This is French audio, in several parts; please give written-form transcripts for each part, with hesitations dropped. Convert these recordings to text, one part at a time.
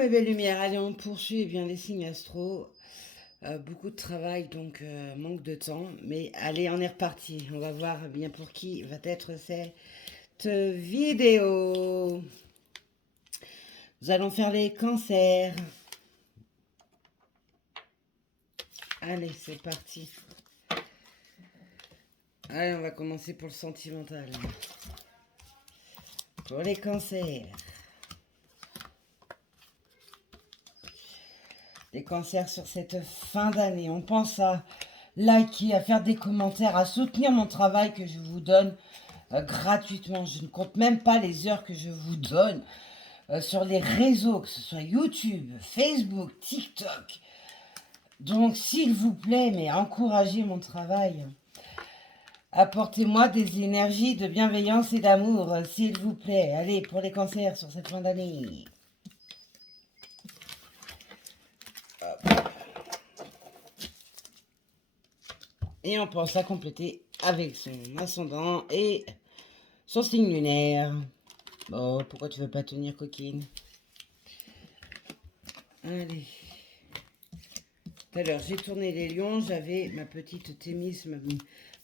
mes belles lumières, allez on poursuit. Eh bien les signes astro, beaucoup de travail donc manque de temps, mais allez on est reparti, on va voir bien pour qui va être cette vidéo. Nous allons faire les cancers. Allez c'est parti. Allez on va commencer pour le sentimental. Pour les cancers. Les cancers sur cette fin d'année. On pense à liker, à faire des commentaires, à soutenir mon travail que je vous donne gratuitement. Je ne compte même pas les heures que je vous donne sur les réseaux, que ce soit YouTube, Facebook, TikTok. Donc, s'il vous plaît, mais encouragez mon travail. Apportez-moi des énergies de bienveillance et d'amour, s'il vous plaît. Allez, pour les cancers sur cette fin d'année. Et on pense à compléter avec son ascendant et son signe lunaire. Bon, pourquoi tu veux pas tenir, coquine? Allez. Tout à l'heure, j'ai tourné les lions. J'avais ma petite Thémis,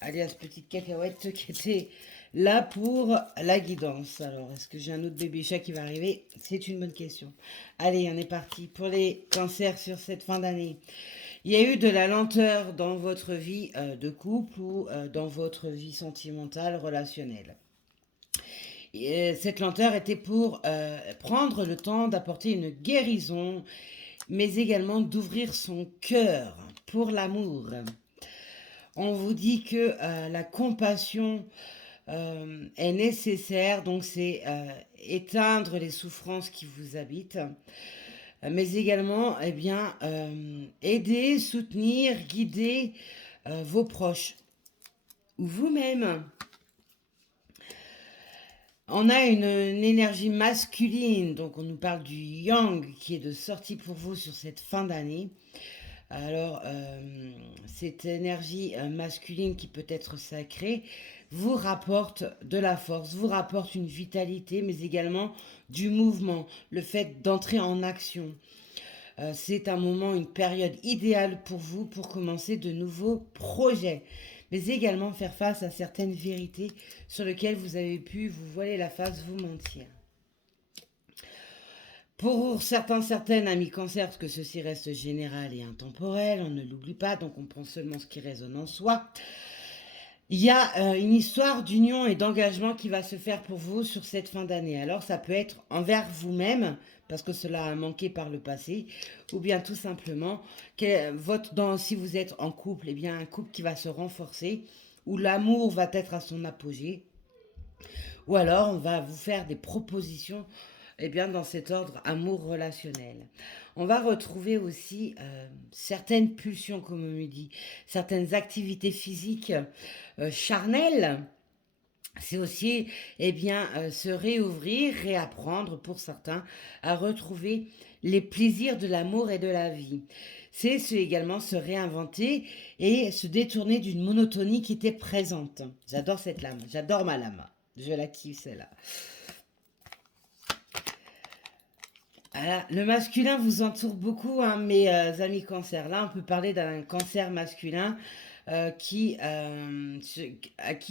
alias petite cacahuète, qui était là pour la guidance. Alors, est-ce que j'ai un autre bébé chat qui va arriver? C'est une bonne question. Allez, on est parti pour les cancers sur cette fin d'année. Il y a eu de la lenteur dans votre vie de couple ou dans votre vie sentimentale, relationnelle. Et, cette lenteur était pour prendre le temps d'apporter une guérison, mais également d'ouvrir son cœur pour l'amour. On vous dit que la compassion est nécessaire, donc c'est éteindre les souffrances qui vous habitent, mais également eh bien, aider, soutenir, guider vos proches ou vous-même. On a une énergie masculine, donc on nous parle du yang qui est de sortie pour vous sur cette fin d'année. Alors, cette énergie masculine qui peut être sacrée vous rapporte de la force, vous rapporte une vitalité, mais également du mouvement, le fait d'entrer en action. C'est un moment, une période idéale pour vous pour commencer de nouveaux projets, mais également faire face à certaines vérités sur lesquelles vous avez pu vous voiler la face, vous mentir. Pour certaines amis cancer, parce que ceci reste général et intemporel, on ne l'oublie pas, donc on prend seulement ce qui résonne en soi. Il y a une histoire d'union et d'engagement qui va se faire pour vous sur cette fin d'année. Alors ça peut être envers vous-même, parce que cela a manqué par le passé, ou bien tout simplement, si vous êtes en couple, eh bien un couple qui va se renforcer, où l'amour va être à son apogée, ou alors on va vous faire des propositions eh bien, dans cet ordre amour relationnel. On va retrouver aussi certaines pulsions, comme on me dit, certaines activités physiques charnelles. C'est aussi eh bien, se réouvrir, réapprendre pour certains à retrouver les plaisirs de l'amour et de la vie. C'est également se réinventer et se détourner d'une monotonie qui était présente. J'adore cette lame, j'adore ma lame. Je la kiffe celle-là. Le masculin vous entoure beaucoup, hein, mes amis cancer. Là, on peut parler d'un cancer masculin à qui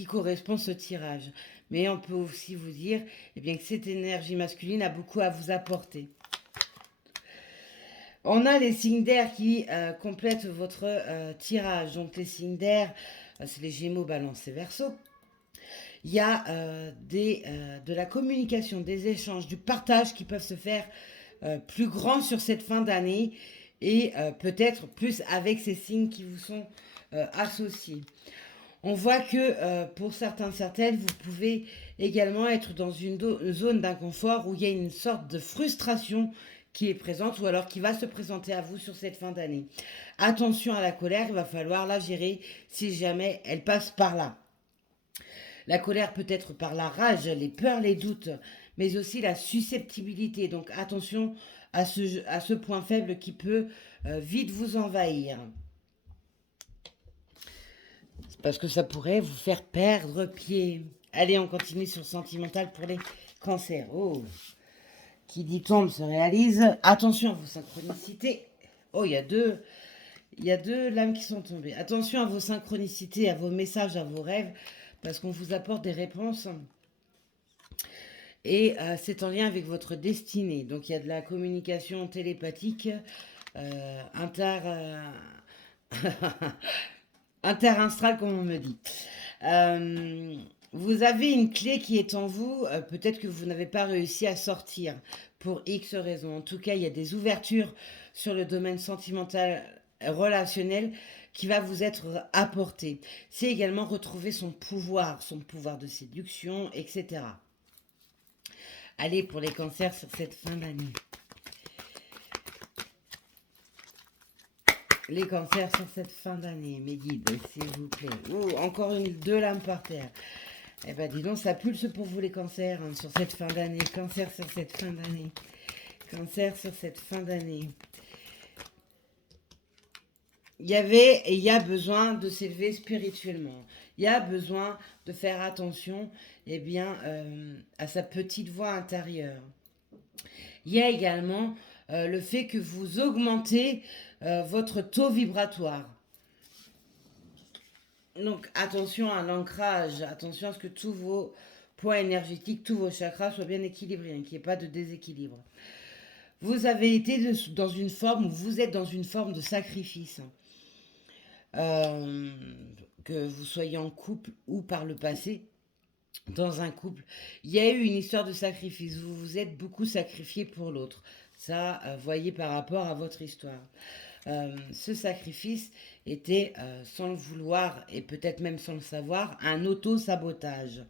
correspond ce tirage. Mais on peut aussi vous dire eh bien, que cette énergie masculine a beaucoup à vous apporter. On a les signes d'air qui complètent votre tirage. Donc les signes d'air, c'est les Gémeaux, Balance et Verseau. Il y a de la communication, des échanges, du partage qui peuvent se faire plus grand sur cette fin d'année et peut-être plus avec ces signes qui vous sont associés. On voit que pour certaines, vous pouvez également être dans une zone d'inconfort où il y a une sorte de frustration qui est présente ou alors qui va se présenter à vous sur cette fin d'année. Attention à la colère, il va falloir la gérer si jamais elle passe par là. La colère peut être par la rage, les peurs, les doutes, mais aussi la susceptibilité. Donc attention à ce point faible qui peut vite vous envahir. Parce que ça pourrait vous faire perdre pied. Allez, on continue sur le sentimental pour les cancers. Oh, qui dit tombe se réalise. Attention à vos synchronicités. Oh, il y a deux lames qui sont tombées. Attention à vos synchronicités, à vos messages, à vos rêves, parce qu'on vous apporte des réponses. Et c'est en lien avec votre destinée. Donc il y a de la communication télépathique, inter... inter-astral, comme on me dit. Vous avez une clé qui est en vous, peut-être que vous n'avez pas réussi à sortir pour X raisons. En tout cas, il y a des ouvertures sur le domaine sentimental, relationnel, qui va vous être apporté. C'est également retrouver son pouvoir de séduction, etc. Allez, pour les cancers sur cette fin d'année. Les cancers sur cette fin d'année, mes guides, s'il vous plaît. Oh, encore deux lames par terre. Eh ben, dis donc, ça pulse pour vous les cancers hein, sur cette fin d'année. Cancer sur cette fin d'année. Cancer sur cette fin d'année. Il y avait et il y a besoin de s'élever spirituellement. Il y a besoin de faire attention eh bien, à sa petite voix intérieure. Il y a également le fait que vous augmentez votre taux vibratoire. Donc attention à l'ancrage, attention à ce que tous vos points énergétiques, tous vos chakras soient bien équilibrés, qu'il n'y ait pas de déséquilibre. Vous avez été dans une forme, ou vous êtes dans une forme de sacrifice. Que vous soyez en couple ou par le passé, dans un couple, il y a eu une histoire de sacrifice. Vous vous êtes beaucoup sacrifié pour l'autre. Ça, voyez par rapport à votre histoire. Ce sacrifice était, sans le vouloir et peut-être même sans le savoir, un auto-sabotage.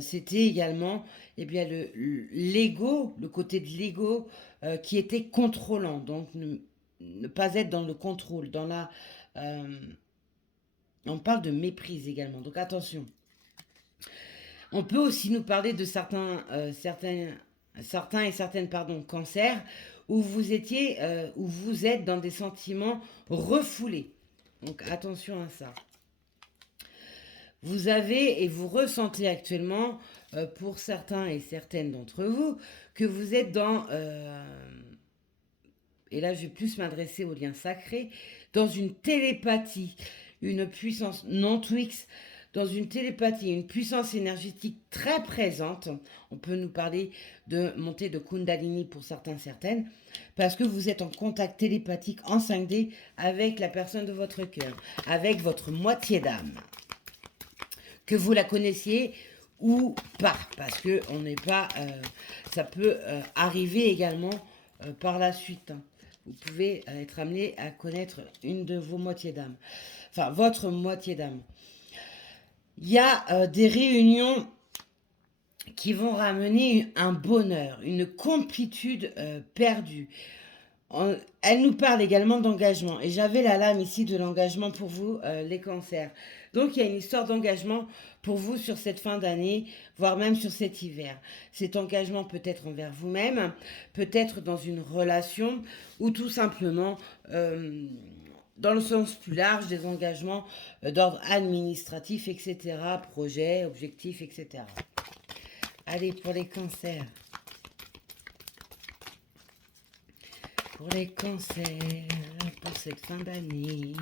C'était également eh bien, l'ego, le côté de l'ego qui était contrôlant. Donc ne pas être dans le contrôle, dans la... on parle de méprise également, donc attention. On peut aussi nous parler de certains et certaines cancers où vous étiez, où vous êtes dans des sentiments refoulés. Donc attention à ça. Vous avez et vous ressentez actuellement, pour certains et certaines d'entre vous, que vous êtes dans, et là je vais plus m'adresser au lien sacré, dans une télépathie, une puissance non-Twix, dans une télépathie, une puissance énergétique très présente. On peut nous parler de montée de Kundalini pour certains, certaines, parce que vous êtes en contact télépathique en 5D avec la personne de votre cœur, avec votre moitié d'âme. Que vous la connaissiez ou pas, parce que on n'est pas, ça peut arriver également par la suite. Hein. Vous pouvez être amené à connaître une de vos moitiés d'âme, enfin votre moitié d'âme. Il y a des réunions qui vont ramener un bonheur, une complétude perdue. Elle nous parle également d'engagement. Et j'avais la lame ici de l'engagement pour vous, les cancers. Donc il y a une histoire d'engagement pour vous sur cette fin d'année, voire même sur cet hiver. Cet engagement peut être envers vous-même, peut-être dans une relation, ou tout simplement... dans le sens plus large des engagements d'ordre administratif, etc., projets, objectifs, etc. Allez, pour les cancers. Pour les cancers, pour cette fin d'année.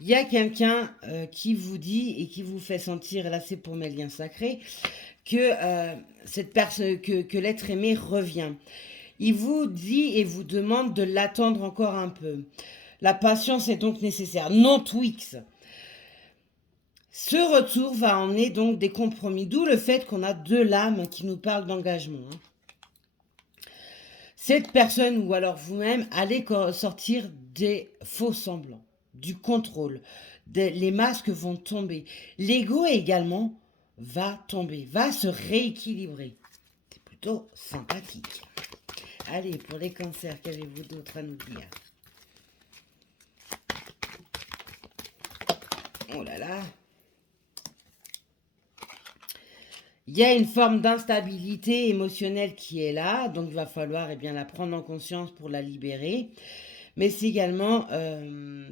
Il y a quelqu'un qui vous dit et qui vous fait sentir, là c'est pour mes liens sacrés, que cette personne, que l'être aimé revient. Il vous dit et vous demande de l'attendre encore un peu. La patience est donc nécessaire. Non Twix. Ce retour va emmener donc des compromis. D'où le fait qu'on a deux lames qui nous parlent d'engagement. Hein. Cette personne ou alors vous-même allez sortir des faux semblants, du contrôle. Les masques vont tomber. L'ego également va tomber, va se rééquilibrer. C'est plutôt sympathique. Allez, pour les cancers, qu'avez-vous d'autre à nous dire? Oh là là. Il y a une forme d'instabilité émotionnelle qui est là, donc il va falloir eh bien, la prendre en conscience pour la libérer. mais c'est également,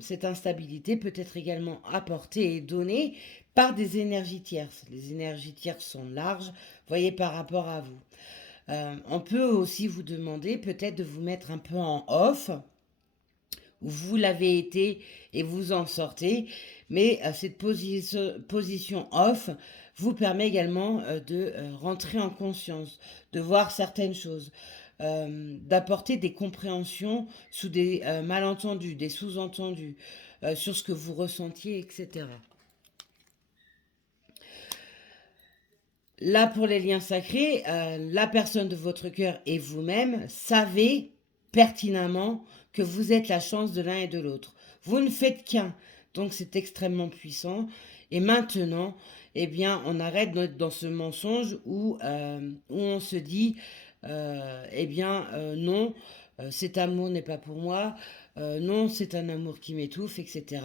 cette instabilité peut être également apportée et donnée par des énergies tierces. Les énergies tierces sont larges, voyez, par rapport à vous. On peut aussi vous demander peut-être de vous mettre un peu en off, où vous l'avez été et vous en sortez, mais cette position off vous permet également de rentrer en conscience, de voir certaines choses, d'apporter des compréhensions sous des malentendus, des sous-entendus, sur ce que vous ressentiez, etc. Là, pour les liens sacrés, la personne de votre cœur et vous-même savez pertinemment que vous êtes la chance de l'un et de l'autre. Vous ne faites qu'un, donc c'est extrêmement puissant. Et maintenant, eh bien, on arrête d'être dans ce mensonge où on se dit, eh bien, non, cet amour n'est pas pour moi, non, c'est un amour qui m'étouffe, etc.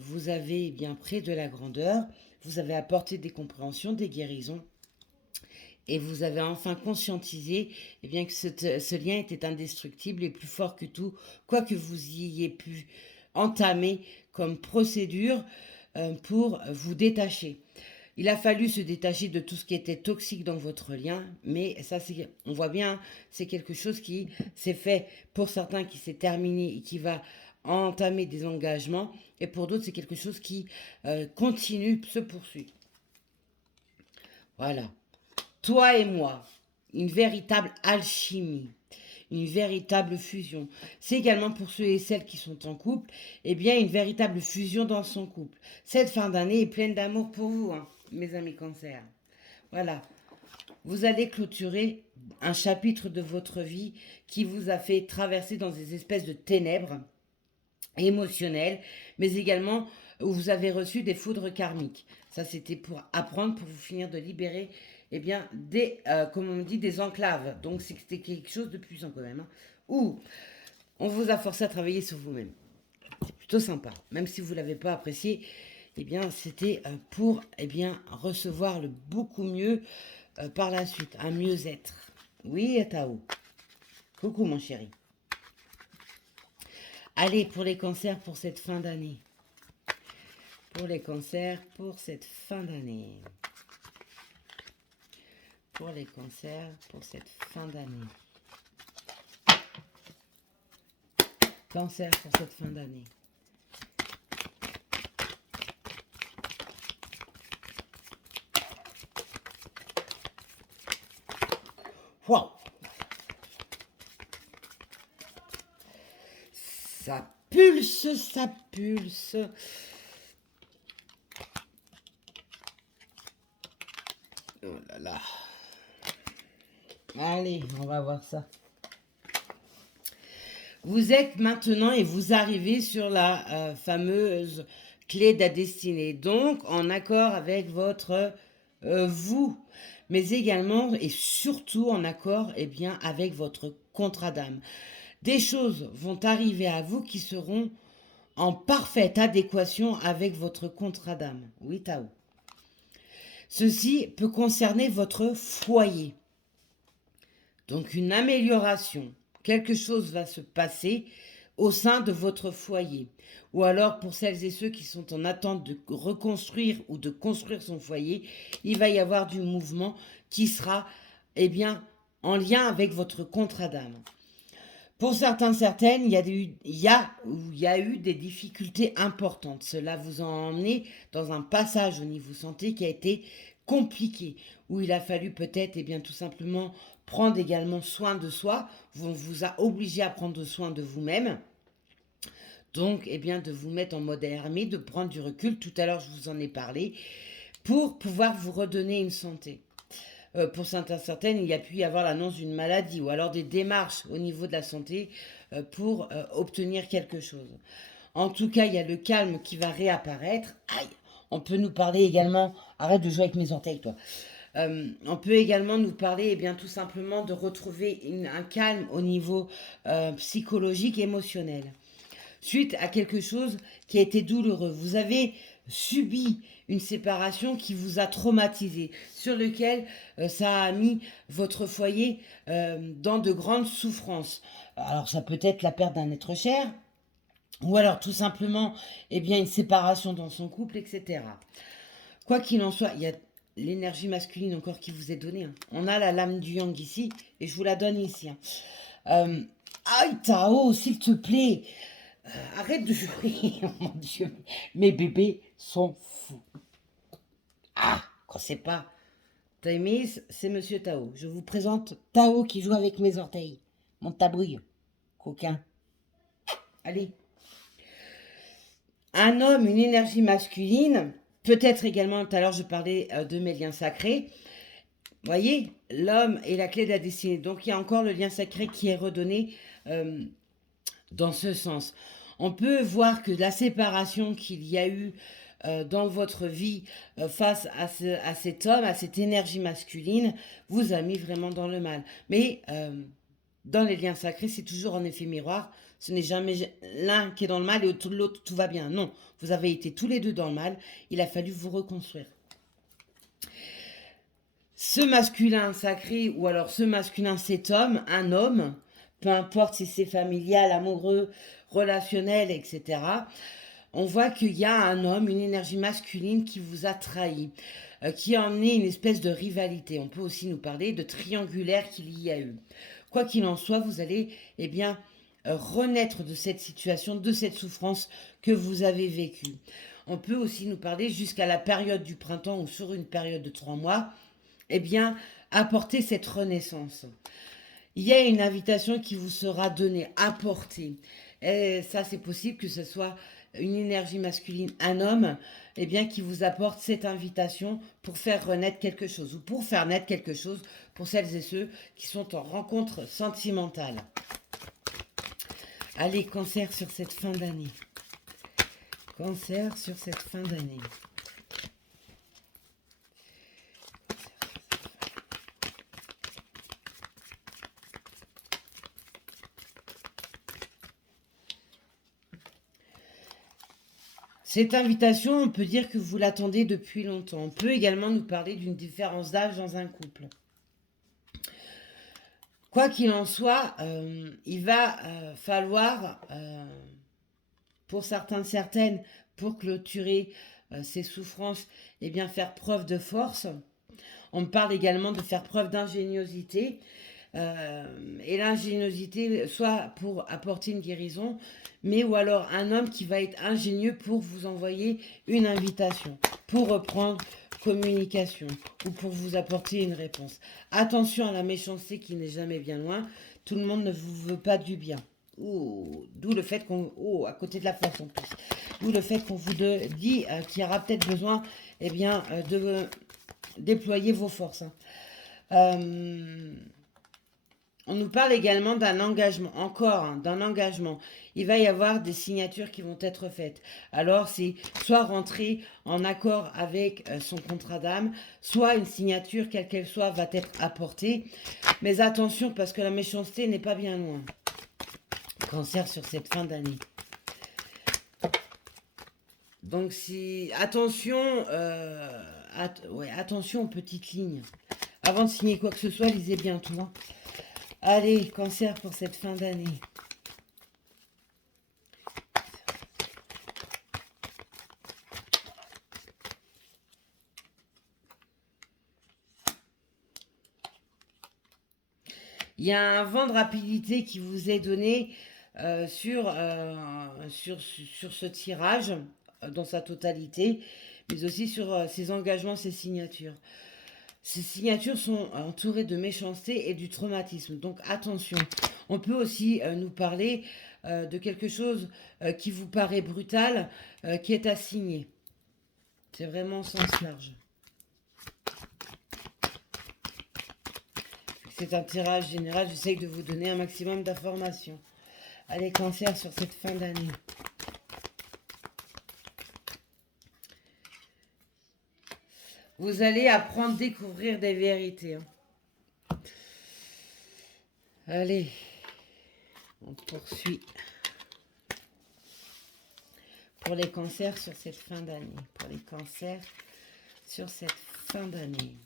Vous avez eh bien près de la grandeur, vous avez apporté des compréhensions, des guérisons, et vous avez enfin conscientisé eh bien, que ce lien était indestructible et plus fort que tout, quoi que vous y ayez pu entamer comme procédure pour vous détacher. Il a fallu se détacher de tout ce qui était toxique dans votre lien, mais ça, on voit bien, c'est quelque chose qui s'est fait pour certains, qui s'est terminé et qui va entamer des engagements, et pour d'autres, c'est quelque chose qui continue, se poursuit. Voilà. Toi et moi, une véritable alchimie, une véritable fusion. C'est également pour ceux et celles qui sont en couple, eh bien une véritable fusion dans son couple. Cette fin d'année est pleine d'amour pour vous, hein, mes amis Cancer. Voilà, vous allez clôturer un chapitre de votre vie qui vous a fait traverser dans des espèces de ténèbres émotionnelles, mais également où vous avez reçu des foudres karmiques. Ça, c'était pour apprendre, pour vous finir de libérer eh bien, comme on dit, des enclaves. Donc, c'était quelque chose de puissant quand même. Hein, où on vous a forcé à travailler sur vous-même. C'est plutôt sympa. Même si vous ne l'avez pas apprécié, eh bien, c'était pour eh bien, recevoir le beaucoup mieux par la suite. Un mieux-être. Oui, Tao. Coucou, mon chéri. Allez, pour les cancers, pour cette fin d'année. Pour les cancers, pour cette fin d'année. Pour les cancers, pour cette fin d'année. Cancer pour cette fin d'année. Waouh! Ça pulse, ça pulse. Oh là là. Allez, on va voir ça. Vous êtes maintenant et vous arrivez sur la fameuse clé de la destinée. Donc, en accord avec votre vous, mais également et surtout en accord eh bien, avec votre contrat d'âme. Des choses vont arriver à vous qui seront en parfaite adéquation avec votre contrat d'âme. Oui, Tao. Ceci peut concerner votre foyer. Donc une amélioration, quelque chose va se passer au sein de votre foyer. Ou alors pour celles et ceux qui sont en attente de reconstruire ou de construire son foyer, il va y avoir du mouvement qui sera eh bien, en lien avec votre contrat d'âme. Pour certains, certaines, il y a eu des difficultés importantes. Cela vous a emmené dans un passage au niveau santé qui a été compliqué, où il a fallu peut-être, eh bien, tout simplement prendre également soin de soi. On vous a obligé à prendre soin de vous-même. Donc, eh bien, de vous mettre en mode ermite, de prendre du recul. Tout à l'heure, je vous en ai parlé, pour pouvoir vous redonner une santé. Pour certaines, il y a pu y avoir l'annonce d'une maladie ou alors des démarches au niveau de la santé pour obtenir quelque chose. En tout cas, il y a le calme qui va réapparaître. Aïe! On peut nous parler également... Arrête de jouer avec mes orteils, toi. On peut également nous parler, eh bien, tout simplement de retrouver un calme au niveau psychologique, émotionnel. Suite à quelque chose qui a été douloureux. Vous avez subi une séparation qui vous a traumatisé, sur lequel ça a mis votre foyer dans de grandes souffrances. Alors ça peut être la perte d'un être cher, ou alors tout simplement eh bien, une séparation dans son couple, etc. Quoi qu'il en soit, il y a l'énergie masculine encore qui vous est donnée. Hein. On a la lame du yang ici, et je vous la donne ici. Hein. Aïe, Tao, s'il te plaît, arrête de jouer, oh mon Dieu. Mes bébés sont fous. Ah, quand c'est pas Taimis, c'est Monsieur Tao. Je vous présente Tao qui joue avec mes orteils. Mon tabouille, coquin. Allez. Un homme, une énergie masculine, peut-être également, tout à l'heure je parlais de mes liens sacrés. Vous voyez, l'homme est la clé de la destinée. Donc il y a encore le lien sacré qui est redonné dans ce sens. On peut voir que la séparation qu'il y a eu dans votre vie face à cet homme, à cette énergie masculine, vous a mis vraiment dans le mal. Mais dans les liens sacrés, c'est toujours en effet miroir. Ce n'est jamais l'un qui est dans le mal et l'autre tout va bien. Non, vous avez été tous les deux dans le mal. Il a fallu vous reconstruire. Ce masculin sacré ou alors ce masculin cet homme, un homme, peu importe si c'est familial, amoureux, relationnel, etc. On voit qu'il y a un homme, une énergie masculine qui vous a trahi, qui a emmené une espèce de rivalité. On peut aussi nous parler de triangulaire qu'il y a eu. Quoi qu'il en soit, vous allez, eh bien, renaître de cette situation, de cette souffrance que vous avez vécue. On peut aussi nous parler jusqu'à la période du printemps ou sur une période de 3 mois, eh bien, apporter cette renaissance. Il y a une invitation qui vous sera donnée, apportée. Et ça, c'est possible que ce soit une énergie masculine, un homme, eh bien, qui vous apporte cette invitation pour faire renaître quelque chose ou pour faire naître quelque chose pour celles et ceux qui sont en rencontre sentimentale. Allez, Cancer sur cette fin d'année. Cancer sur cette fin d'année. Cette invitation, on peut dire que vous l'attendez depuis longtemps. On peut également nous parler d'une différence d'âge dans un couple. Quoi qu'il en soit, il va falloir, pour certains, certaines, pour clôturer ces souffrances, eh bien faire preuve de force. On me parle également de faire preuve d'ingéniosité. Et l'ingéniosité, soit pour apporter une guérison, mais ou alors un homme qui va être ingénieux pour vous envoyer une invitation, pour reprendre communication ou pour vous apporter une réponse. Attention à la méchanceté qui n'est jamais bien loin. Tout le monde ne vous veut pas du bien. D'où le fait qu'on... à côté de la force en plus. D'où le fait qu'on vous dit qu'il y aura peut-être besoin eh bien, de déployer vos forces. On nous parle également d'un engagement, encore d'un engagement. Il va y avoir des signatures qui vont être faites. Alors c'est soit rentrer en accord avec son contrat d'âme, soit une signature, quelle qu'elle soit, va être apportée. Mais attention parce que la méchanceté n'est pas bien loin. Cancer sur cette fin d'année. Donc si attention, attention aux petites lignes. Avant de signer quoi que ce soit, lisez bien tout. Hein. Allez, Cancer pour cette fin d'année. Il y a un vent de rapidité qui vous est donné sur ce tirage dans sa totalité, mais aussi sur ces engagements, ces signatures. Ces signatures sont entourées de méchanceté et du traumatisme. Donc attention. On peut aussi nous parler de quelque chose qui vous paraît brutal, qui est à signer. C'est vraiment au sens large. C'est un tirage général. J'essaye de vous donner un maximum d'informations. Allez, Cancer sur cette fin d'année. Vous allez apprendre à découvrir des vérités. Hein. Allez, on poursuit. pour les cancers sur cette fin d'année. Pour les cancers sur cette fin d'année.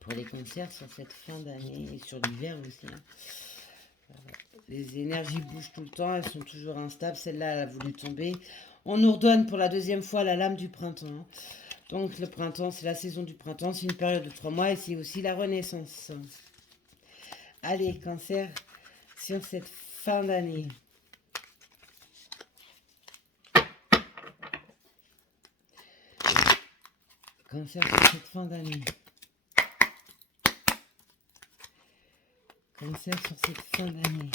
Pour les cancers sur cette fin d'année. Et sur l'hiver aussi. Les énergies bougent tout le temps. Elles sont toujours instables. Celle-là, elle a voulu tomber. On nous redonne pour la deuxième fois la lame du printemps. Donc le printemps, c'est la saison du printemps. C'est une période de 3 mois. Et c'est aussi la renaissance. Allez, cancer sur cette fin d'année. Cancer sur cette fin d'année. Cancer sur cette fin d'année.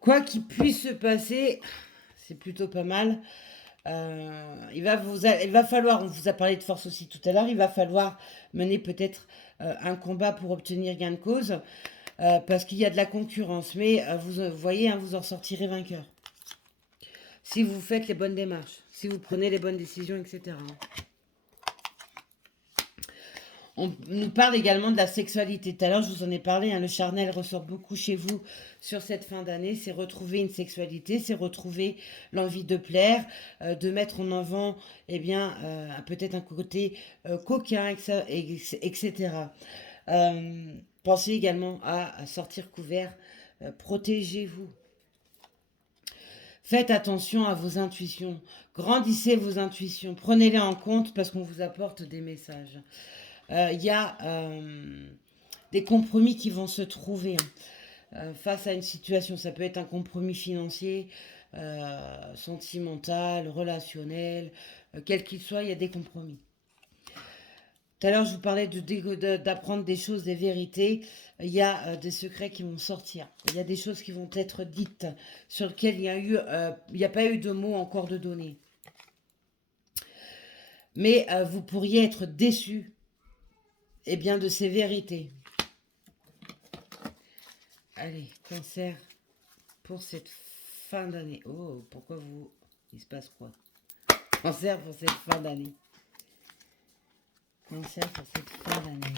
Quoi qu'il puisse se passer, c'est plutôt pas mal. Il va falloir, on vous a parlé de force aussi tout à l'heure, il va falloir mener peut-être un combat pour obtenir gain de cause, parce qu'il y a de la concurrence. Mais vous voyez, hein, vous en sortirez vainqueur. Si vous faites les bonnes démarches, si vous prenez les bonnes décisions, etc. On nous parle également de la sexualité. Tout à l'heure, je vous en ai parlé, hein, le charnel ressort beaucoup chez vous sur cette fin d'année. C'est retrouver une sexualité, c'est retrouver l'envie de plaire, de mettre en avant, eh bien, peut-être un côté coquin, etc. Pensez également à sortir couvert. Protégez-vous. Faites attention à vos intuitions. Grandissez vos intuitions. Prenez-les en compte parce qu'on vous apporte des messages. Il y a des compromis qui vont se trouver face à une situation. Ça peut être un compromis financier, sentimental, relationnel, quel qu'il soit, il y a des compromis. Tout à l'heure, je vous parlais d'apprendre des choses, des vérités. Il y a des secrets qui vont sortir. Il y a des choses qui vont être dites sur lesquelles il n'y a pas eu de mots encore de données. Mais vous pourriez être déçus, eh bien, de ces vérités. Allez, cancer pour cette fin d'année. Oh, pourquoi vous... Il se passe quoi? Cancer pour cette fin d'année. Cancer pour cette fin d'année.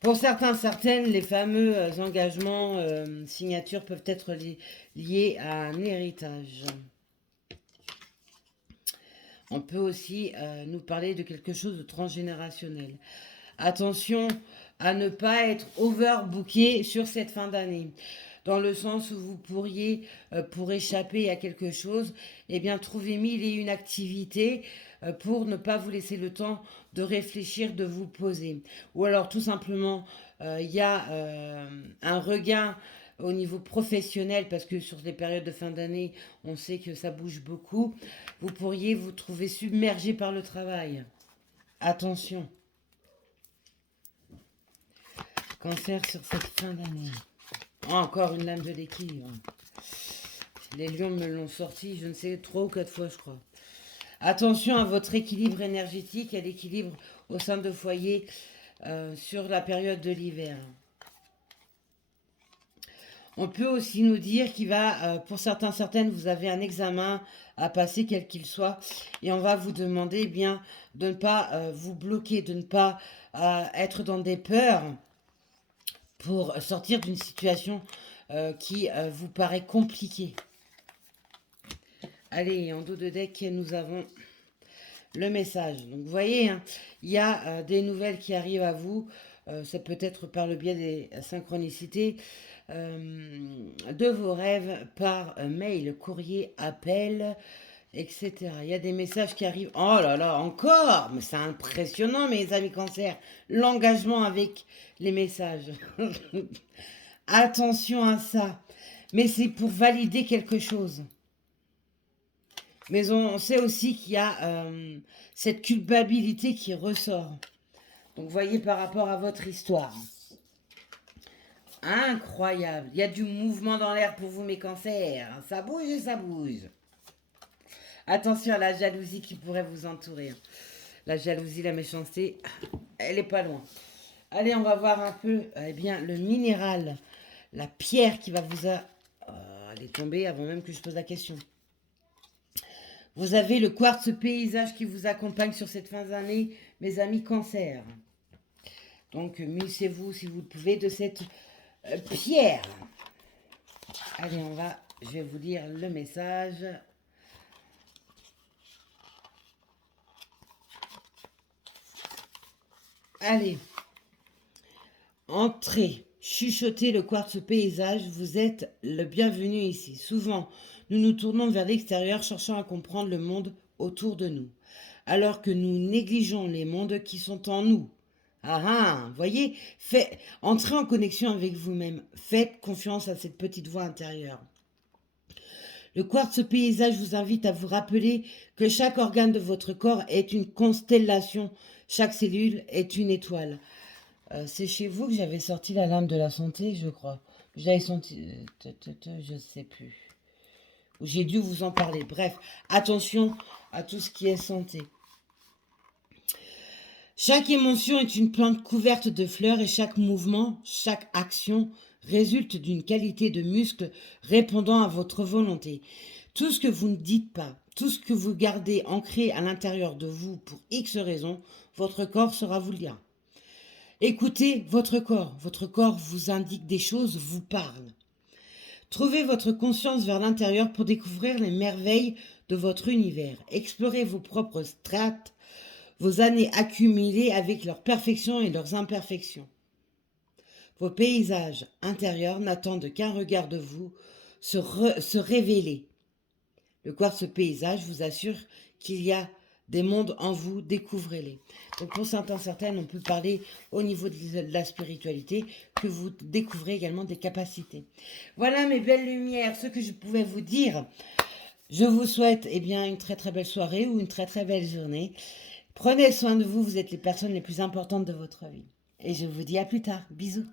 Pour certains, certaines, les fameux engagements, signatures peuvent être liés à un héritage. On peut aussi nous parler de quelque chose de transgénérationnel. Attention à ne pas être overbooké sur cette fin d'année. Dans le sens où vous pourriez, pour échapper à quelque chose, eh bien, trouver 1001 activités pour ne pas vous laisser le temps de réfléchir, de vous poser. Ou alors, tout simplement, il y a un regain au niveau professionnel, parce que sur les périodes de fin d'année, on sait que ça bouge beaucoup. Vous pourriez vous trouver submergé par le travail. Attention. Cancer sur cette fin d'année. Oh, encore une lame de l'équilibre. Les lions me l'ont sorti, je ne sais, 3 ou 4 fois, je crois. Attention à votre équilibre énergétique, à l'équilibre au sein de foyer sur la période de l'hiver. On peut aussi nous dire qu'il va, pour certains, certaines, vous avez un examen à passer, quel qu'il soit, et on va vous demander, eh bien, de ne pas vous bloquer, de ne pas être dans des peurs pour sortir d'une situation qui vous paraît compliquée. Allez, en dos de deck, nous avons le message. Donc, vous voyez, hein, il y a des nouvelles qui arrivent à vous. Ça peut être par le biais des synchronicités, de vos rêves, par mail, courrier, appel, etc. Il y a des messages qui arrivent. Oh là là, encore! Mais c'est impressionnant, mes amis cancer. L'engagement avec les messages. Attention à ça. Mais c'est pour valider quelque chose. Mais on sait aussi qu'il y a cette culpabilité qui ressort. Donc, voyez par rapport à votre histoire. Incroyable. Il y a du mouvement dans l'air pour vous, mes cancers. Ça bouge et ça bouge. Attention à la jalousie qui pourrait vous entourer. La jalousie, la méchanceté, elle est pas loin. Allez, on va voir un peu eh bien, le minéral, la pierre qui va vous... elle est tombée avant même que je pose la question. Vous avez le quartz paysage qui vous accompagne sur cette fin d'année, mes amis cancer. Donc, munissez-vous, si vous le pouvez, de cette pierre. Allez, je vais vous lire le message. Allez, entrez, chuchotez le quartz paysage, vous êtes le bienvenu ici. Souvent, nous nous tournons vers l'extérieur cherchant à comprendre le monde autour de nous, alors que nous négligeons les mondes qui sont en nous. Ah ah, voyez, entrez en connexion avec vous-même, faites confiance à cette petite voix intérieure. Le quartz paysage vous invite à vous rappeler que chaque organe de votre corps est une constellation, chaque cellule est une étoile. C'est chez vous que j'avais sorti la lampe de la santé, je crois. J'avais senti... je ne sais plus. J'ai dû vous en parler. Bref, attention à tout ce qui est santé. Chaque émotion est une plante couverte de fleurs et chaque mouvement, chaque action résulte d'une qualité de muscle répondant à votre volonté. Tout ce que vous ne dites pas, tout ce que vous gardez ancré à l'intérieur de vous pour X raisons, votre corps saura vous le dire. Écoutez votre corps vous indique des choses, vous parle. Trouvez votre conscience vers l'intérieur pour découvrir les merveilles de votre univers. Explorez vos propres strates, vos années accumulées avec leurs perfections et leurs imperfections. Vos paysages intérieurs n'attendent qu'un regard de vous se révéler. Le quartz paysage vous assure qu'il y a des mondes en vous, découvrez-les. Donc pour certaines, on peut parler au niveau de la spiritualité, que vous découvrez également des capacités. Voilà mes belles lumières, ce que je pouvais vous dire. Je vous souhaite une très très belle soirée ou une très très belle journée. Prenez soin de vous, vous êtes les personnes les plus importantes de votre vie. Et je vous dis à plus tard. Bisous.